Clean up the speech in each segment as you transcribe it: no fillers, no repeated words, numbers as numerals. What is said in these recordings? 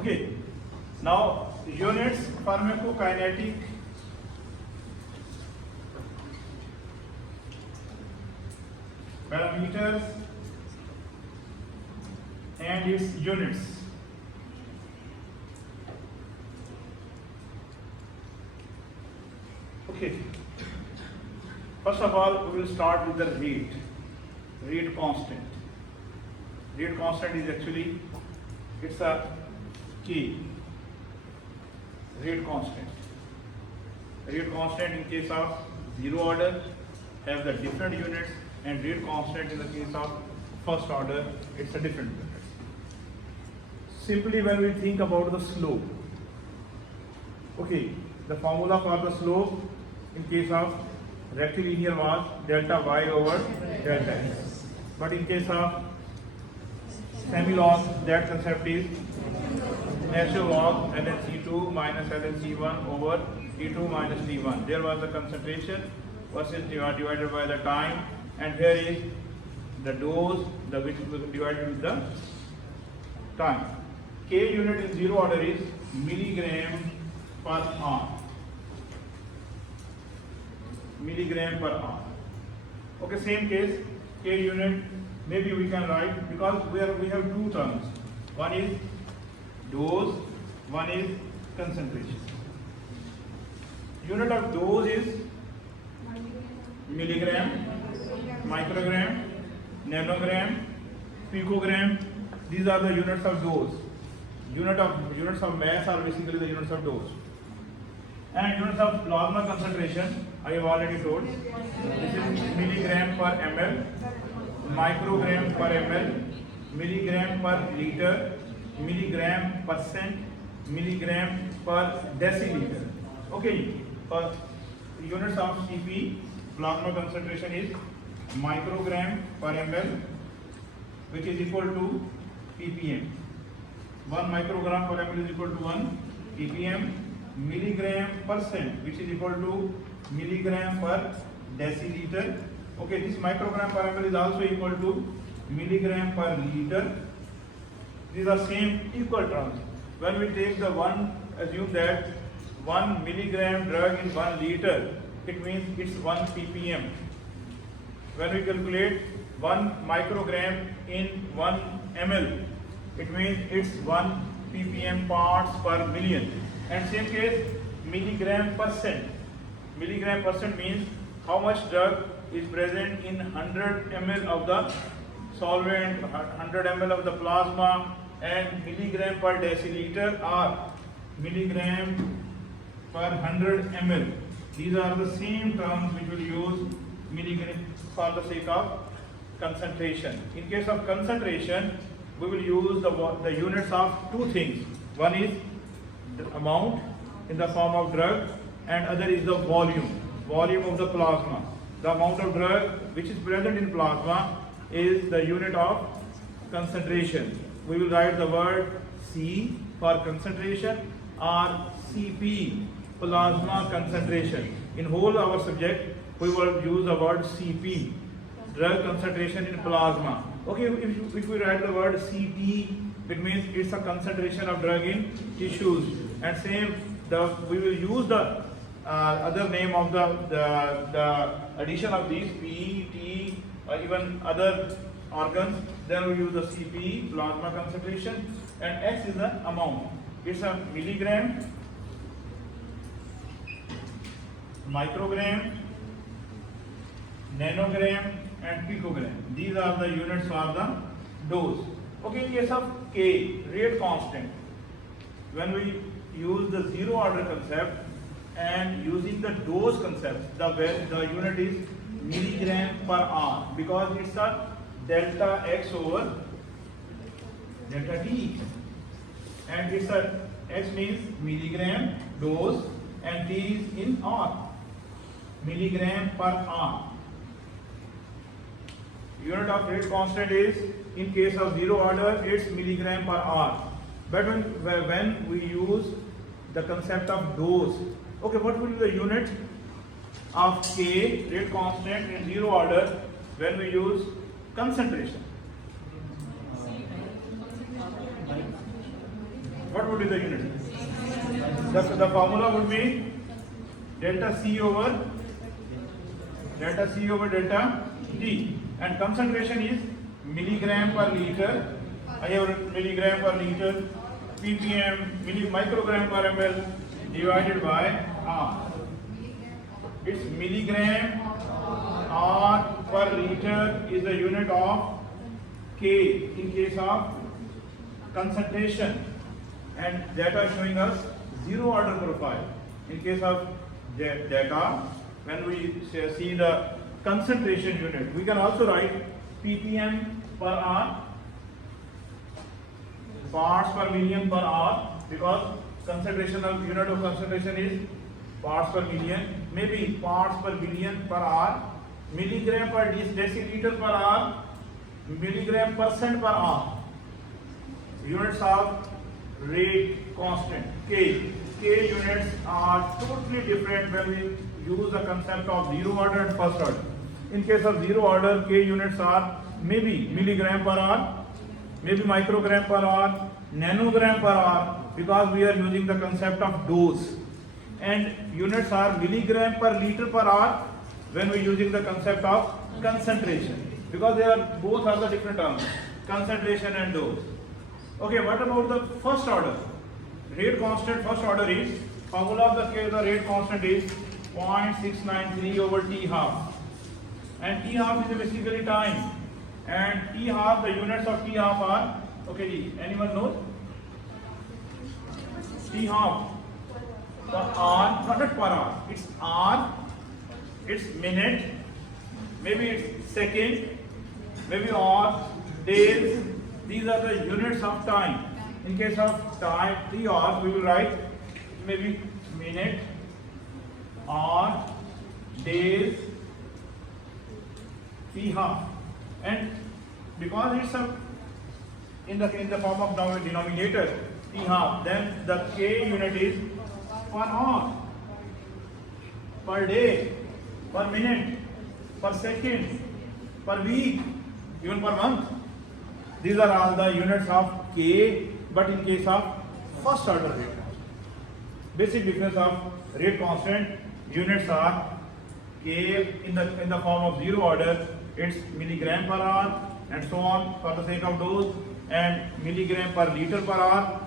Okay, now units pharmacokinetic parameters and its units. Okay, first of all we will start with the rate constant. Rate constant is actually it's a K. Rate constant. Rate constant in case of zero order have the different units, and rate constant in the case of first order it's a different unit. Simply when we think about the slope, okay, the formula for the slope in case of rectilinear was delta y over delta x, but in case of semi-log that concept is natural log ln C2 minus ln C1 over T2 minus T1. There was the concentration versus divided by the time, and here is the dose, the which was divided with the time. K unit in zero order is milligram per hour. Milligram per hour. Okay, same case, K unit maybe we can write, because we have two terms. One is dose, one is concentration. Unit of dose is milligram, microgram, nanogram, picogram. These are the units of dose. Units of mass are basically the units of dose. And units of plasma concentration, I have already told. This is milligram per ml, microgram per ml, milligram per liter, milligram percent, milligram per deciliter. Okay, for units of Cp, plasma concentration is microgram per ml, which is equal to ppm. 1 microgram per ml is equal to 1 ppm. Milligram percent, which is equal to milligram per deciliter. Okay, this microgram per ml is also equal to milligram per liter. These are same equal terms. When we take the one, assume that 1 milligram drug in 1 liter, it means it's 1 ppm. When we calculate 1 microgram in 1 ml, it means it's 1 ppm parts per million. And same case, milligram percent. Milligram percent means how much drug is present in 100 ml of the solvent, 100 ml of the plasma, and milligram per deciliter or milligram per 100 ml. These are the same terms which will use milligram for the sake of concentration. In case of concentration, we will use the units of two things. One is the amount in the form of drug, and other is the volume of the plasma. The amount of drug which is present in plasma is the unit of concentration. We will write the word C for concentration or Cp, plasma concentration. In whole our subject we will use the word Cp, drug concentration in plasma. Okay, if we write the word Ct, it means it's a concentration of drug in tissues. And same, we will use the other name of the addition of these P, T, or even other organs. Then we use the Cp, plasma concentration, and X is the amount. It's a milligram, microgram, nanogram, and picogram. These are the units for the dose. Okay, in case of K, rate constant, when we use the zero order concept and using the dose concept, the unit is milligram per hour, because it's a delta X over delta T, and it's a X means milligram dose and T is in hour, milligram per hour. Unit of rate constant is, in case of zero order, it's milligram per hour. But when we use the concept of dose, okay, what will be the unit of K, rate constant in zero order, when we use concentration? what would be the unit? The formula would be delta C over delta T, and concentration is milligram per liter. I have milligram per liter, ppm, microgram per ml divided by R. It's milligram R per liter is the unit of K in case of concentration, and data showing us zero order profile. In case of data, when we see the concentration unit, we can also write ppm per R, parts per million per R, because concentration of unit of concentration is parts per million, maybe parts per billion per R, milligram per deciliter per R, milligram percent per R. Units of rate constant K. K units are totally different when we use the concept of zero order and first order. In case of zero order, K units are maybe milligram per hour, maybe microgram per hour, nanogram per hour, because we are using the concept of dose. And units are milligram per liter per hour when we are using the concept of concentration, because they are both are the different terms, concentration and dose. Okay, what about the first order? Rate constant first order is, formula of the rate constant is 0.693 over T half. And T half is basically time. And T half, the units of T half are, okay, anyone knows? T half per hour, not per hour, it's hour, it's minute, maybe it's second, maybe hour, days. These are the units of time. In case of time, T hours, we will write maybe minute, hour, days, T half. And because it's in the form of denominator, T half, then the K unit is per hour, per day, per minute, per second, per week, even per month. These are all the units of K, but in case of first order rate constant. Basic difference of rate constant, units are K in the form of zero order, it's milligram per hour and so on for the sake of dose, and milligram per liter per hour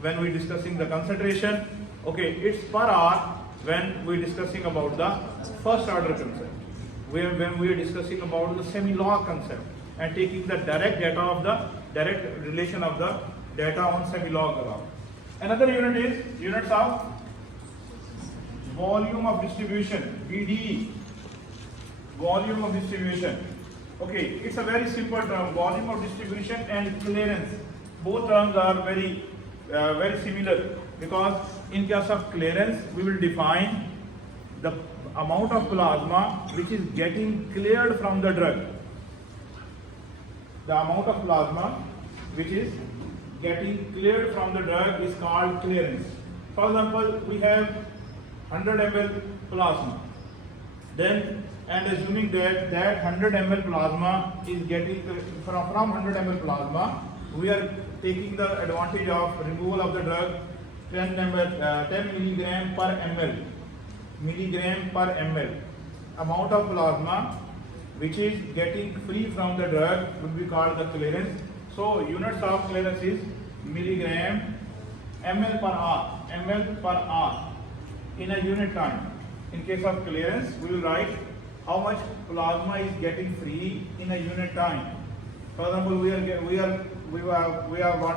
when we discussing the concentration. Okay, it's per hour when we discussing about the first order concept, when we are discussing about the semi-log concept and taking the direct data of the direct relation of the data on semi-log graph. Another unit is units of volume of distribution, VDE, volume of distribution. Okay, it's a very simple term, volume of distribution and clearance. Both terms are very similar, because in case of clearance, we will define the amount of plasma which is getting cleared from the drug. The amount of plasma which is getting cleared from the drug is called clearance. For example, we have 100 ml plasma. Then, and assuming that 100 ml plasma is getting from 100 ml plasma, we are taking the advantage of removal of the drug 10 milligram per ml. Milligram per ml. Amount of plasma which is getting free from the drug would be called the clearance. So units of clearance is milligram ml per hour, ml per hour in a unit time. In case of clearance, we will write how much plasma is getting free in a unit time. For example, we want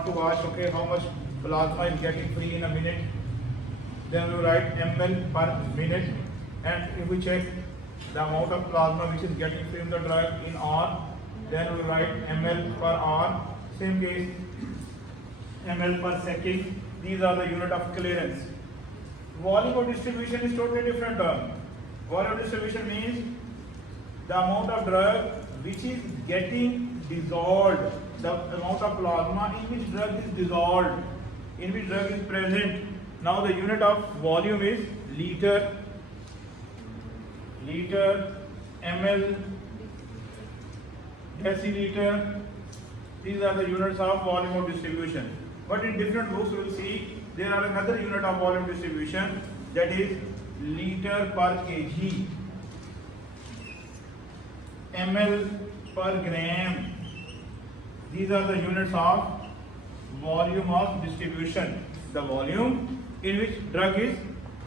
to ask, okay, how much plasma is getting free in a minute. Then we will write ml per minute, and if we check the amount of plasma which is getting free in the drug in hour, then we will write ml per hour. Same case, ml per second. These are the unit of clearance. Volume of distribution is totally different term. Volume of distribution means the amount of drug which is getting dissolved, the amount of plasma in which drug is dissolved, in which drug is present. Now the unit of volume is liter, ml, deciliter. These are the units of volume of distribution. But in different books, you will see there are another unit of volume distribution, that is liter per kg, ml per gram. These are the units of volume of distribution, the volume in which drug is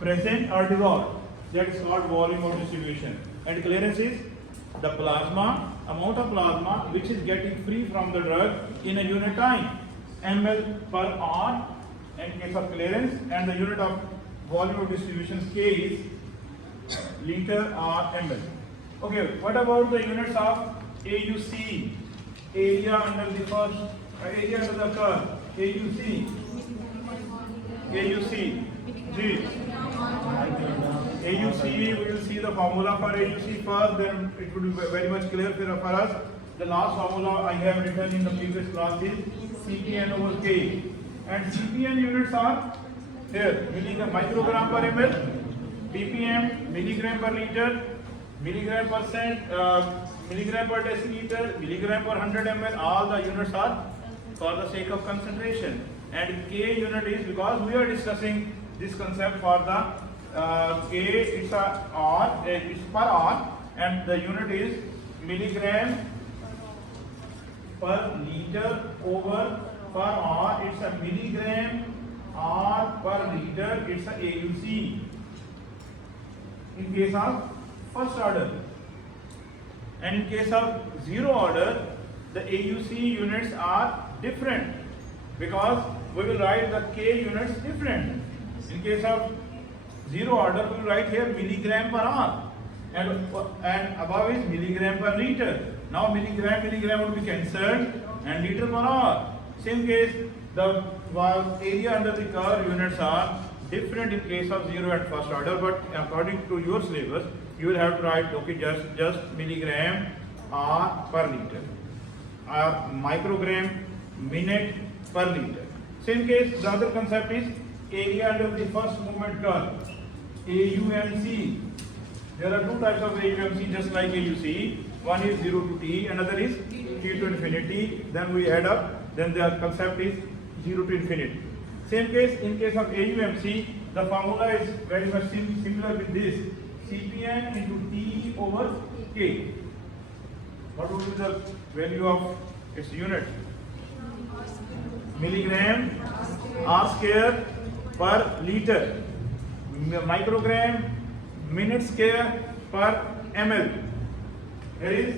present or dissolved. That is called volume of distribution. And clearance is the plasma, amount of plasma which is getting free from the drug in a unit time, ml per hour in case of clearance, and the unit of volume of distribution K is liter or ml. Okay, what about the units of AUC, area under the first, area under the curve, AUC, G. AUC, we will see the formula for AUC first, then it will be very much clear for us. The last formula I have written in the previous class is CPN over K. And CPN units are here, microgram per ml, ppm, milligram per liter, milligram per deciliter, milligram per 100 ml, all the units are for the sake of concentration. And K unit is because we are discussing this concept for the K, it's a R, it's per hour, and the unit is milligram per liter over per hour, it's a milligram, R per liter, it's a AUC in case of first order. And in case of zero order, the AUC units are different because we will write the K units different. In case of zero order, we will write here milligram per hour, and above is milligram per liter. Now milligram will be cancelled and liter per hour. Same case, the area under the curve units are different in case of zero and first order, but according to your syllabus, you will have to write okay just milligram R per liter or microgram minute per liter. Same case, the other concept is area under the first movement curve, AUMC. There are two types of AUMC just like AUC. One is 0 to T, another is T to infinity. Then we add up, then the concept is 0 to infinity. Same case, in case of AUMC, the formula is very much similar with this, CPN into T over K. What would be the value of its unit? Milligram R square per liter, microgram minute square per ml. Here is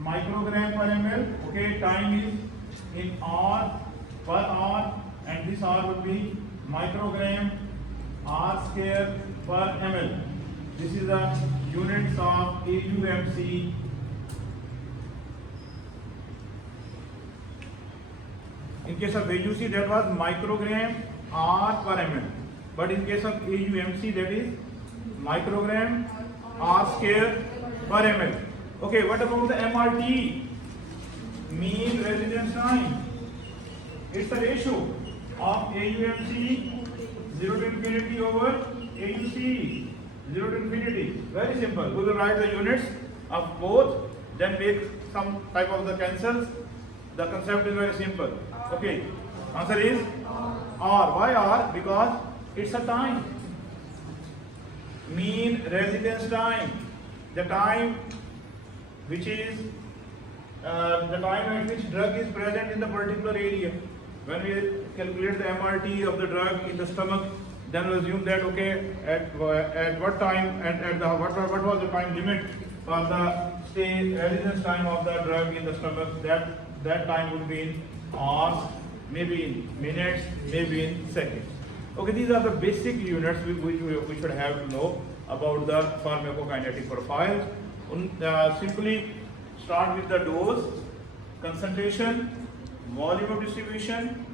microgram per ml. Okay, time is in R per hour, and this R would be microgram R square per ml. This is the units of AUMC. In case of AUC, that was microgram R per ml. But in case of AUMC, that is microgram R square per ml. Okay, what about the MRT? Mean residence time. It's the ratio of AUMC 0 to infinity over AUC 0 to infinity. Very simple. We will write the units of both, then make some type of the cancels. The concept is very simple. Okay, answer is R. Why R? Because it's a time. Mean residence time, the time which is the time at which drug is present in the particular area. When we calculate the MRT of the drug in the stomach, then we assume that okay, at what time and at the what was the time limit for the residence time of the drug in the stomach? That time would be in hours, maybe in minutes, maybe in seconds. Okay, these are the basic units which we should have to know about the pharmacokinetic profiles. Simply start with the dose, concentration, volume of distribution,